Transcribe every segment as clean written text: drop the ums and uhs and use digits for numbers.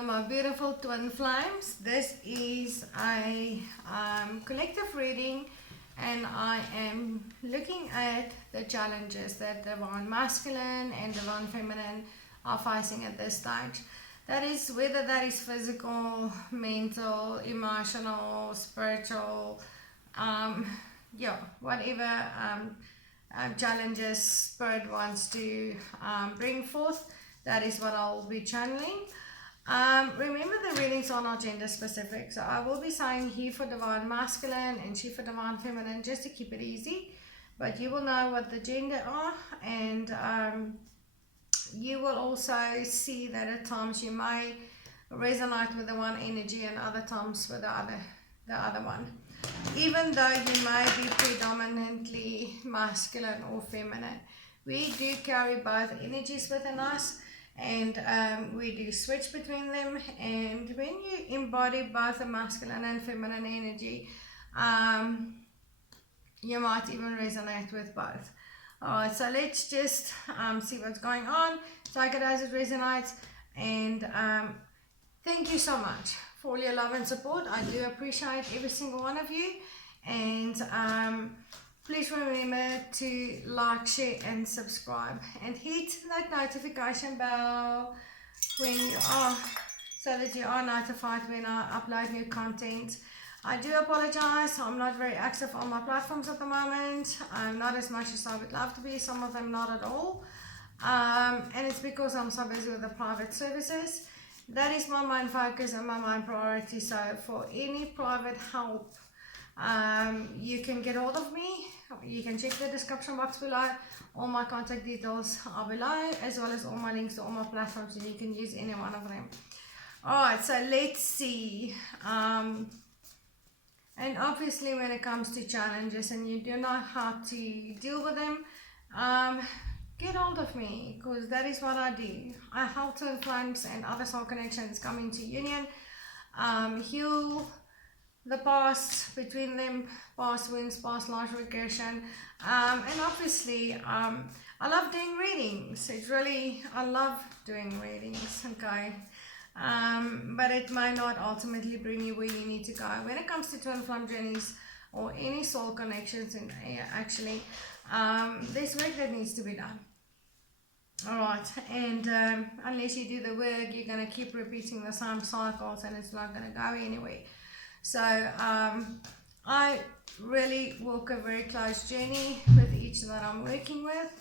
Hello my beautiful twin flames. This is a collective reading, and I am looking at the challenges that divine masculine and divine feminine are facing at this stage. That is whether that is physical, mental, emotional, spiritual, whatever challenges spirit wants to bring forth. That is what I'll be channeling. Remember, the readings are not gender specific, so I will be saying he for divine masculine and she for divine feminine, just to keep it easy, but you will know what the gender are, and you will also see that at times you may resonate with the one energy and other times with the other one, even though you may be predominantly masculine or feminine. We do carry both energies within us, and we do switch between them, and when you embody both the masculine and feminine energy, you might even resonate with both. Alright, so let's just see what's going on. Take it as it resonates, and thank you so much for all your love and support. I do appreciate every single one of you, and please remember to like, share and subscribe, and hit that notification bell when you are, so that you are notified when I upload new content. I do apologize, I'm not very active on my platforms at the moment. I'm not as much as I would love to be, some of them not at all, and it's because I'm so busy with the private services. That is my main focus and my main priority. So for any private help, you can get hold of me. You can check the description box below. All my contact details are below, as well as all my links to all my platforms, and you can use any one of them. Alright, so let's see. And obviously when it comes to challenges and you do know how to deal with them, get hold of me, because that is what I do. I help twin flames and other soul connections come into union, heal the past between them, past wounds, past life regression, and obviously I love doing readings. I love doing readings, okay, but it may not ultimately bring you where you need to go when it comes to twin flame journeys or any soul connections. And actually there's work that needs to be done. Alright, and unless you do the work, you're going to keep repeating the same cycles, and it's not going to go anywhere. So I really walk a very close journey with each that I'm working with.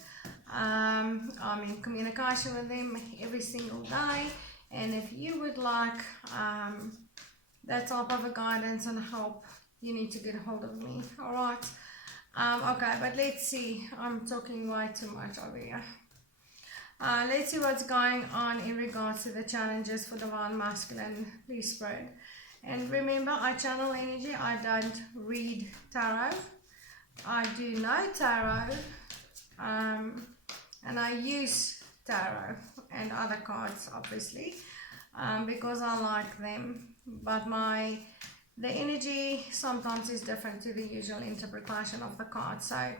I'm in communication with them every single day, and if you would like that type of a guidance and help, you need to get hold of me. Alright, okay, but let's see, I'm talking way too much over here. Let's see what's going on in regards to the challenges for divine masculine. Please spread. And remember, I channel energy. I don't read tarot. I do know tarot, and I use tarot and other cards, obviously, because I like them. But the energy sometimes is different to the usual interpretation of the cards. So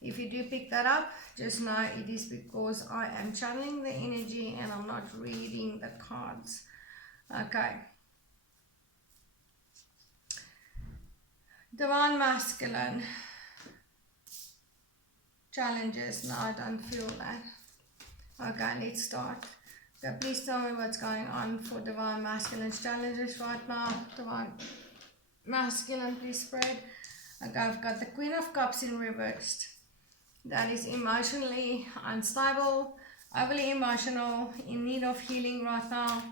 if you do pick that up, just know it is because I am channeling the energy and I'm not reading the cards. Okay. Divine masculine challenges. No, I don't feel that. Okay, let's start. So please tell me what's going on for divine masculine challenges right now. Divine masculine, please spread. Okay, I've got the Queen of Cups in reversed. That is emotionally unstable, overly emotional, in need of healing right now.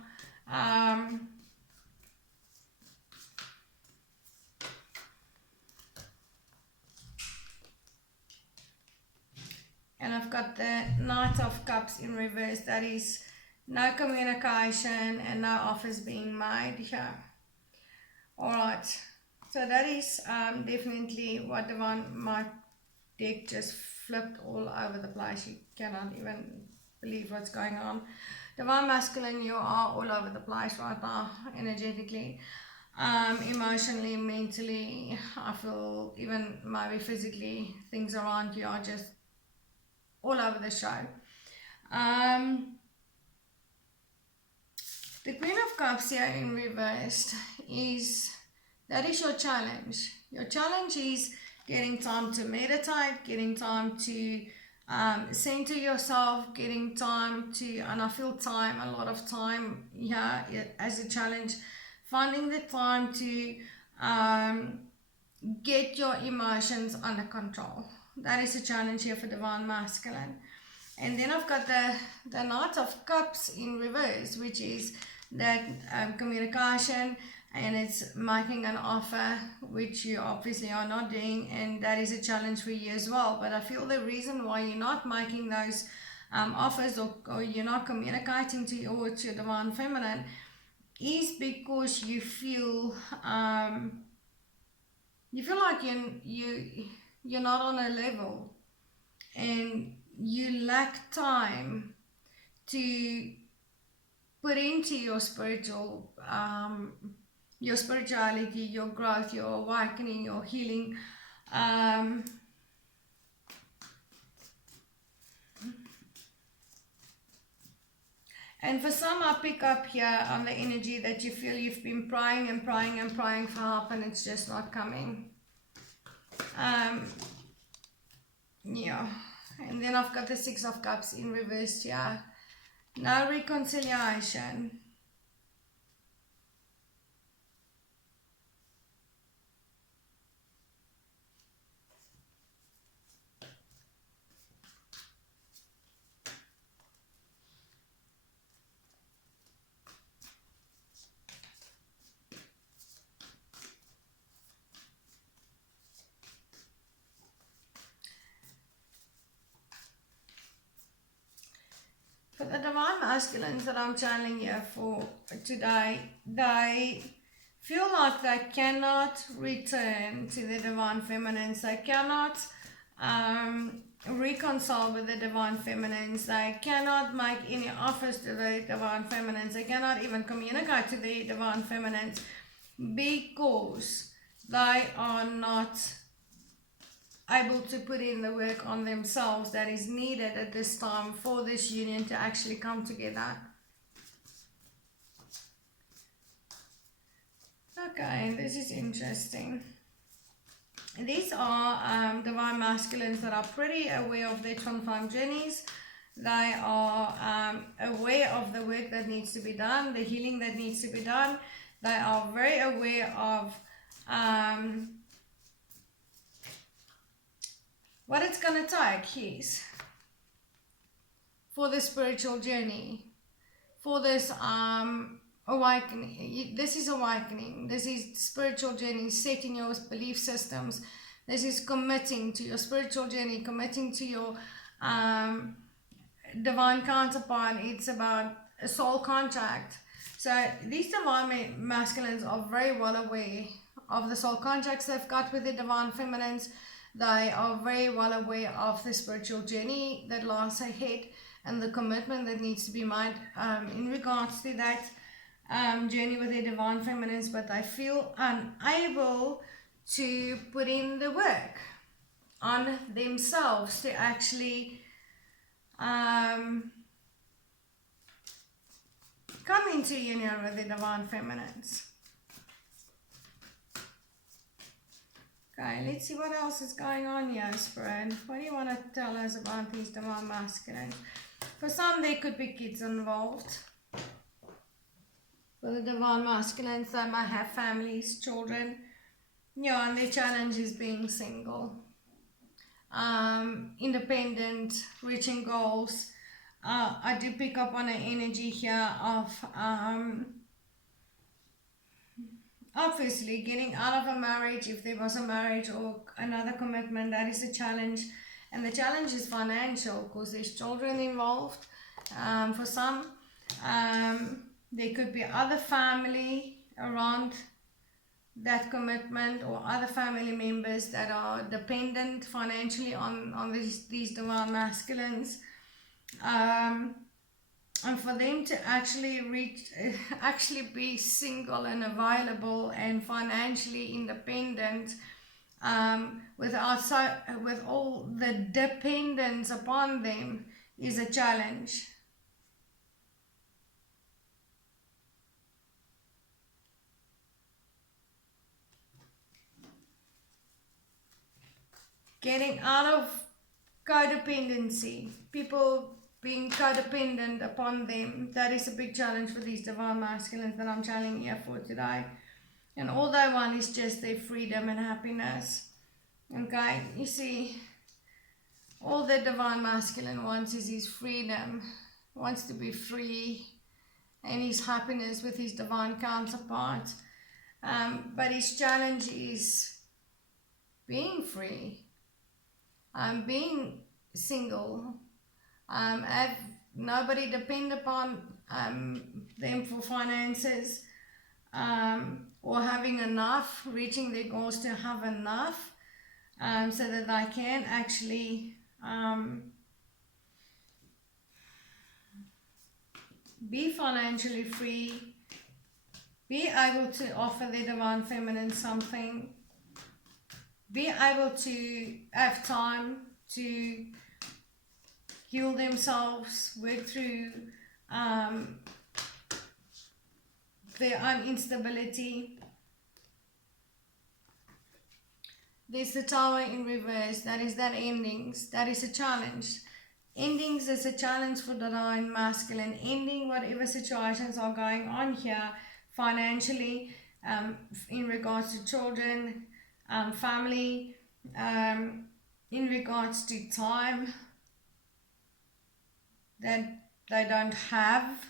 And I've got the Knight of Cups in reverse. That is no communication and no offers being made here. Alright, so that is definitely what my deck just flipped all over the place. You cannot even believe what's going on. Divine masculine, you are all over the place right now, energetically, emotionally, mentally. I feel even maybe physically, things around you are just all over the show. The Queen of Cups here in reversed that is your challenge. Your challenge is getting time to meditate, getting time to center yourself, getting time to, and I feel time, a lot of time here as a challenge, finding the time to get your emotions under control. That is a challenge here for Divine Masculine. And then I've got the Knight of Cups in reverse, which is that communication, and it's making an offer, which you obviously are not doing, and that is a challenge for you as well. But I feel the reason why you're not making those offers, or you're not communicating towards your Divine Feminine, is because you feel like you're not on a level, and you lack time to put into your spirituality, your growth, your awakening, your healing. And for some, I pick up here on the energy that you feel you've been praying and praying and praying for help, and it's just not coming. Yeah. And then I've got the Six of Cups in reverse here. No reconciliation. For the Divine Masculines that I'm channeling here for today, they feel like they cannot return to the Divine Feminines. They cannot reconcile with the Divine Feminines. They cannot make any offers to the Divine Feminines. They cannot even communicate to the Divine Feminines because they are not able to put in the work on themselves that is needed at this time for this union to actually come together. Okay, and this is interesting. These are Divine Masculines that are pretty aware of their twin flame journeys. They are aware of the work that needs to be done, the healing that needs to be done. They are very aware of what it's going to take is for the spiritual journey, for this awakening. This is awakening. This is spiritual journey, setting your belief systems. This is committing to your spiritual journey, committing to your divine counterpart. It's about a soul contract. So these Divine Masculines are very well aware of the soul contracts they've got with the Divine Feminines. They are very well aware of the spiritual journey that lies ahead and the commitment that needs to be made in regards to that journey with the Divine Feminines, but they feel unable to put in the work on themselves to actually come into union with the Divine Feminines. Okay, let's see what else is going on here, Spirit. What do you want to tell us about these Divine Masculines? For some, there could be kids involved. For the Divine Masculines, they might have families, children. Yeah, and their challenge is being single. Independent, reaching goals. I do pick up on an energy here of obviously getting out of a marriage, if there was a marriage or another commitment. That is a challenge, and the challenge is financial because there's children involved. For some, there could be other family around that commitment, or other family members that are dependent financially on these Divine Masculines. And for them to actually be single and available and financially independent, with all the dependence upon them, is a challenge. getting out of codependency, people being codependent upon them. That is a big challenge for these divine masculines that I'm channeling here for today. And all they want is just their freedom and happiness. Okay, you see, all the divine masculine wants is his freedom, wants to be free, and his happiness with his divine counterpart. But his challenge is being free, being single, have nobody depend upon them for finances, or having enough, reaching their goals to have enough, so that they can actually be financially free, be able to offer their divine feminine something, be able to have time to heal themselves, work through their own instability. There's the Tower in reverse. That is that endings. That is a challenge. Endings is a challenge for divine masculine. Ending whatever situations are going on here financially, in regards to children, family, in regards to time that they don't have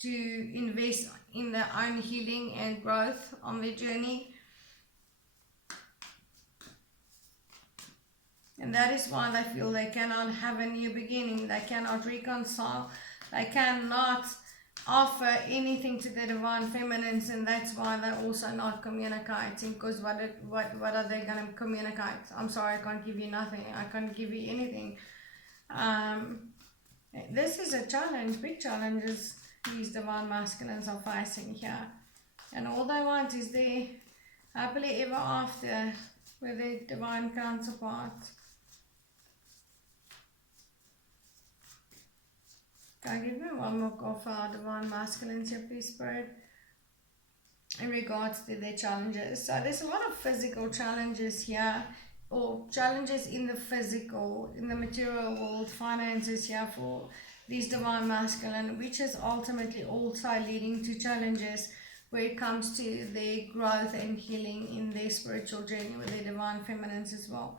to invest in their own healing and growth on their journey. And that is why they feel they cannot have a new beginning, they cannot reconcile, they cannot offer anything to the divine feminines, and that's why they're also not communicating, because what are they going to communicate? I'm sorry, I can't give you nothing, I can't give you anything. This is a challenge, big challenges these divine masculines are facing here, and all they want is their happily ever after with their divine counterpart. Can I give me one more call for our divine masculines here, please, Spirit, in regards to their challenges? So there's a lot of physical challenges here, or challenges in the physical, in the material world, finances here for these divine masculine, which is ultimately also leading to challenges where it comes to their growth and healing in their spiritual journey with their divine feminines as well.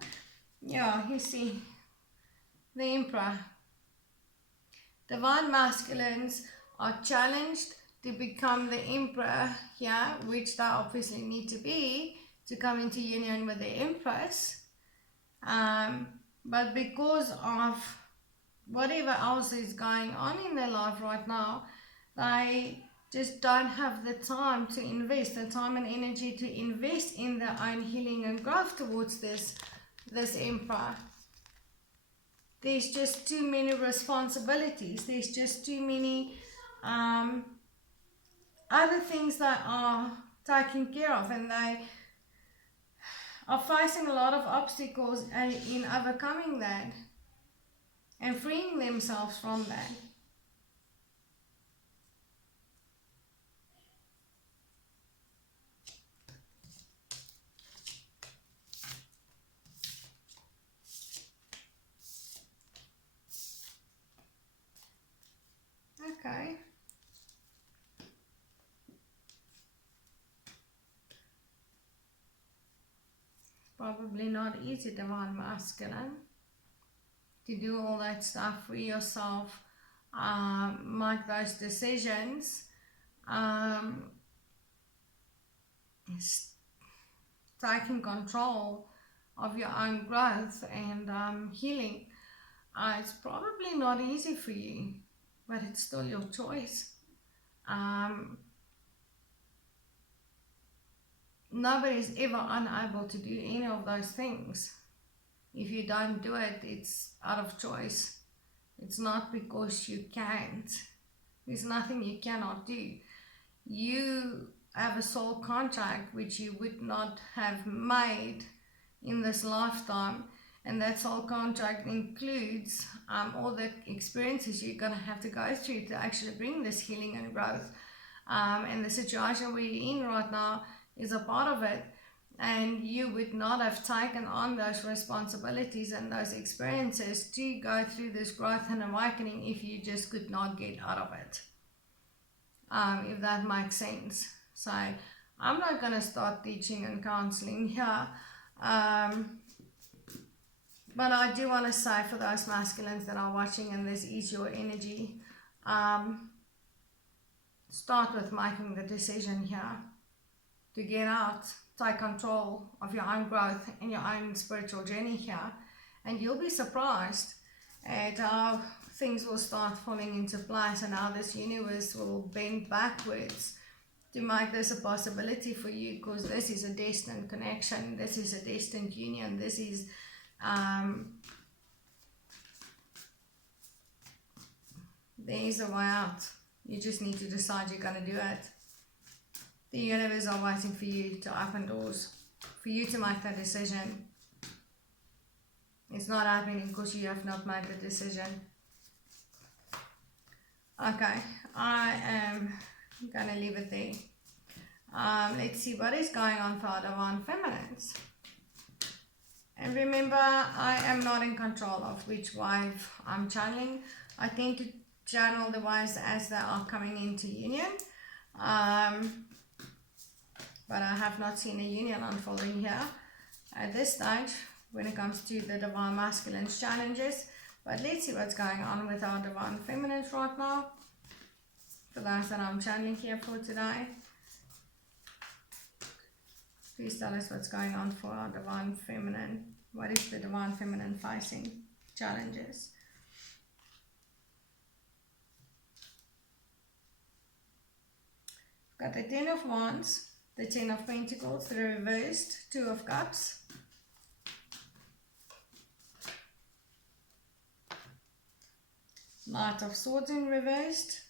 Yeah, you see, the Emperor. Divine masculines are challenged to become the Emperor here, which they obviously need to be to come into union with the Empress. But because of whatever else is going on in their life right now, they just don't have the time to invest, the time and energy to invest in their own healing and growth towards this Emperor. There's just too many responsibilities. There's just too many other things that are taken care of, and they are facing a lot of obstacles in overcoming that and freeing themselves from that. Okay. Probably not easy, divine masculine, to do all that stuff for yourself, make those decisions, taking control of your own growth and healing. It's probably not easy for you, but it's still your choice. Nobody is ever unable to do any of those things. If you don't do it, it's out of choice. It's not because you can't. There's nothing you cannot do. You have a soul contract which you would not have made in this lifetime, and that soul contract includes all the experiences you're going to have to go through to actually bring this healing and growth. And the situation we're in right now is a part of it. and you would not have taken on those responsibilities and those experiences to go through this growth and awakening if you just could not get out of it. If that makes sense. So I'm not going to start teaching and counseling here, but I do want to say for those masculines that are watching and this is your energy, start with making the decision here to get out, take control of your own growth and your own spiritual journey here, and you'll be surprised at how things will start falling into place and how this universe will bend backwards to make this a possibility for you, because this is a destined connection, this is a destined union, this is there is a way out. You just need to decide you're going to do it. The universe are waiting for you to open doors, for you to make that decision. It's not happening because you have not made the decision. Okay, I am going to leave it there. Let's see what is going on for our divine feminines. And remember, I am not in control of which wave I'm channeling. I tend to channel the waves as they are coming into union. But I have not seen a union unfolding here at this stage when it comes to the divine masculine's challenges. But let's see what's going on with our divine feminines right now, for those that I'm channeling here for today. Please tell us what's going on for our divine feminine. What is the divine feminine facing challenges? Got the 10 of Wands, the 10 of Pentacles, the reversed 2 of Cups, Knight of Swords in reversed,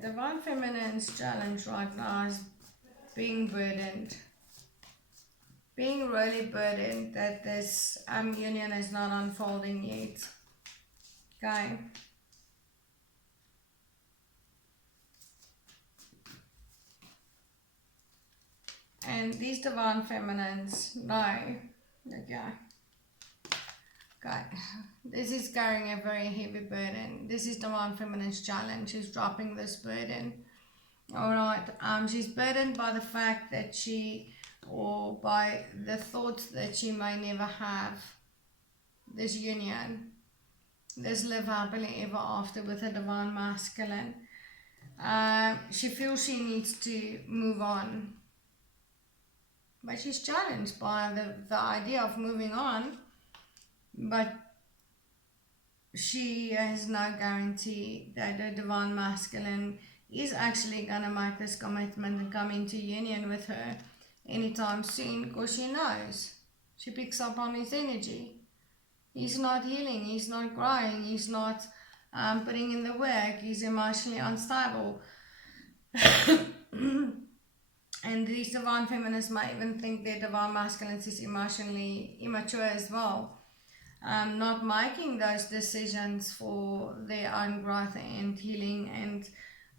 Divine Feminine's challenge right now is being burdened. Being really burdened that this union is not unfolding yet. Okay. And these Divine Feminines know, okay, this is carrying a very heavy burden. This is Divine Feminine's challenge. She's dropping this burden. Alright, she's burdened by the fact that or by the thought that she may never have this union, this live happily ever after with a Divine Masculine. She feels she needs to move on. But she's challenged by the idea of moving on. But she has no guarantee that the Divine Masculine is actually going to make this commitment and come into union with her anytime soon, because she knows. She picks up on his energy. He's not healing, he's not growing, he's not putting in the work, he's emotionally unstable. And these Divine Feminists might even think their Divine Masculine is emotionally immature as well. Not making those decisions for their own growth and healing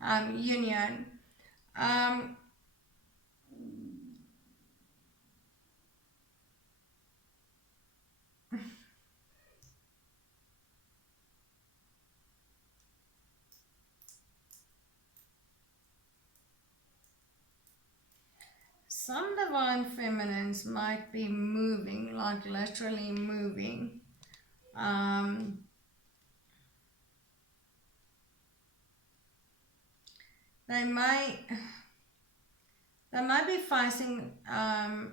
and union. Some Divine Feminines might be moving, like literally moving. They might be facing a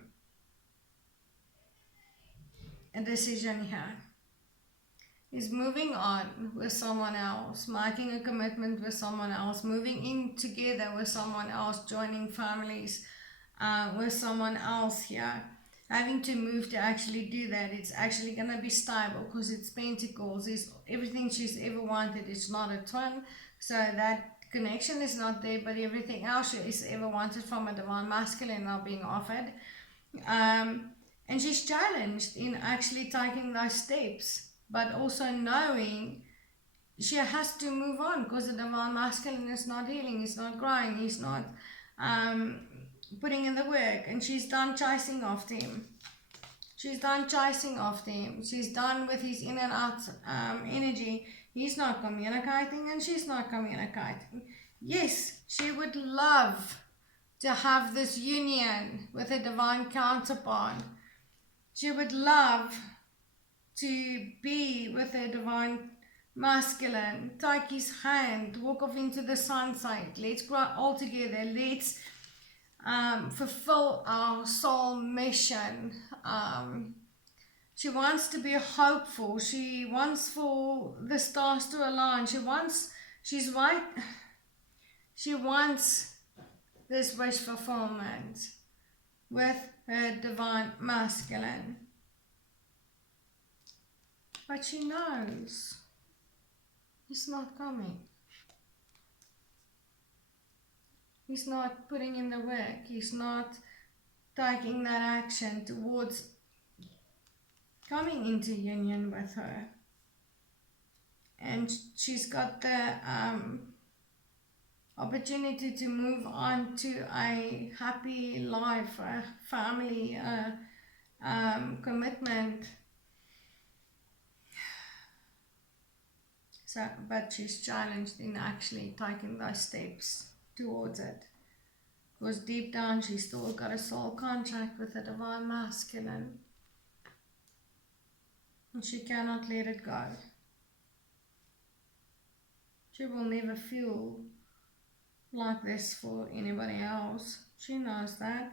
decision here. Is moving on with someone else, making a commitment with someone else, moving in together with someone else, joining families with someone else here. Having to move to actually do that. It's actually going to be stable because it's Pentacles. It's everything she's ever wanted. It's not a twin, so that connection is not there, but everything else she is ever wanted from a divine masculine now being offered. And she's challenged in actually taking those steps, but also knowing she has to move on because the divine masculine is not healing, he's not growing, he's not putting in the work, and she's done chasing after him. She's done chasing after him. She's done with his in and out energy. He's not communicating and she's not communicating. Yes, she would love to have this union with a divine counterpart. She would love to be with a divine masculine, take his hand, walk off into the sunset. Let's grow all together. Let's fulfill our soul mission. She wants to be hopeful. She wants for the stars to align. She wants this wish fulfillment with her divine masculine. But she knows he's not coming. He's not putting in the work. He's not taking that action towards coming into union with her. And she's got the opportunity to move on to a happy life, a family, commitment. So, but she's challenged in actually taking those steps towards it. Because deep down she's still got a soul contract with the divine masculine. And she cannot let it go. She will never feel like this for anybody else. She knows that.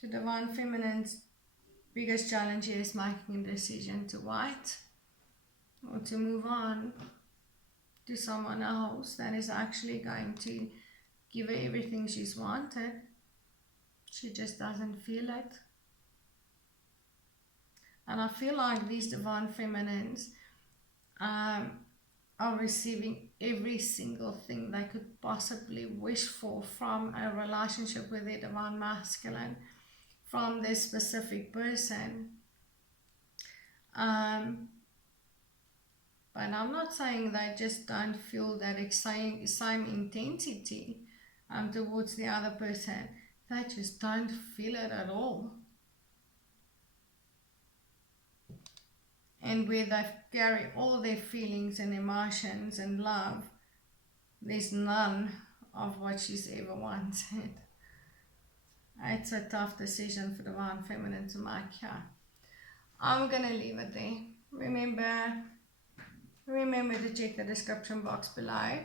The divine feminine's biggest challenge is making a decision to wait or to move on to someone else that is actually going to give her everything she's wanted. She just doesn't feel it. And I feel like these divine feminines are receiving every single thing they could possibly wish for from a relationship with their divine masculine, from this specific person. But I'm not saying they just don't feel that same intensity towards the other person. They just don't feel it at all. And where they carry all their feelings and emotions and love, there's none of what she's ever wanted. It's a tough decision for the divine feminine to make here. I'm going to leave it there. Remember to check the description box below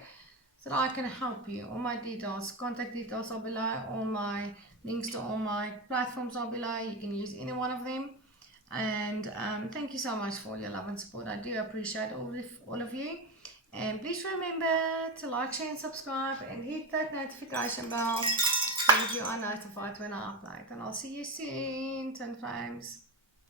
so that I can help you. All my details, contact details are below. All my links to all my platforms are below. You can use any one of them. And thank you so much for your love and support. I do appreciate all of you. And please remember to like, share and subscribe and hit that notification bell so that you are notified when I upload. And I'll see you soon, Twin Flames.